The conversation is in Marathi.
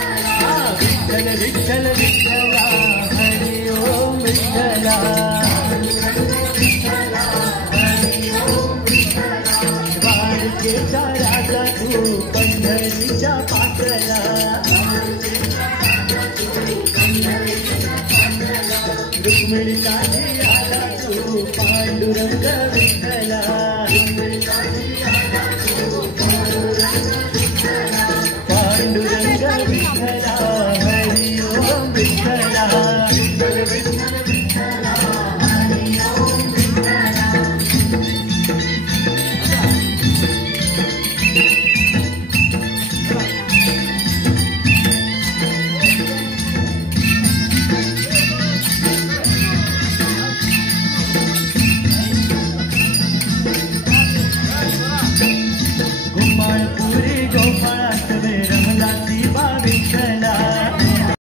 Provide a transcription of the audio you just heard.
विठ्ठल विठ्ठल विठ्ठला हरी ओम विठ्ठला द्वारकेचा राजा तू पंढरीच्या पाटला रुक्मिणीसाठी आला तू पांडुरंग विठ्ठला पांडुरंग विठ्ठला हरी ओम विठ्ठला गोपाळपुरी गोपाळात वेळ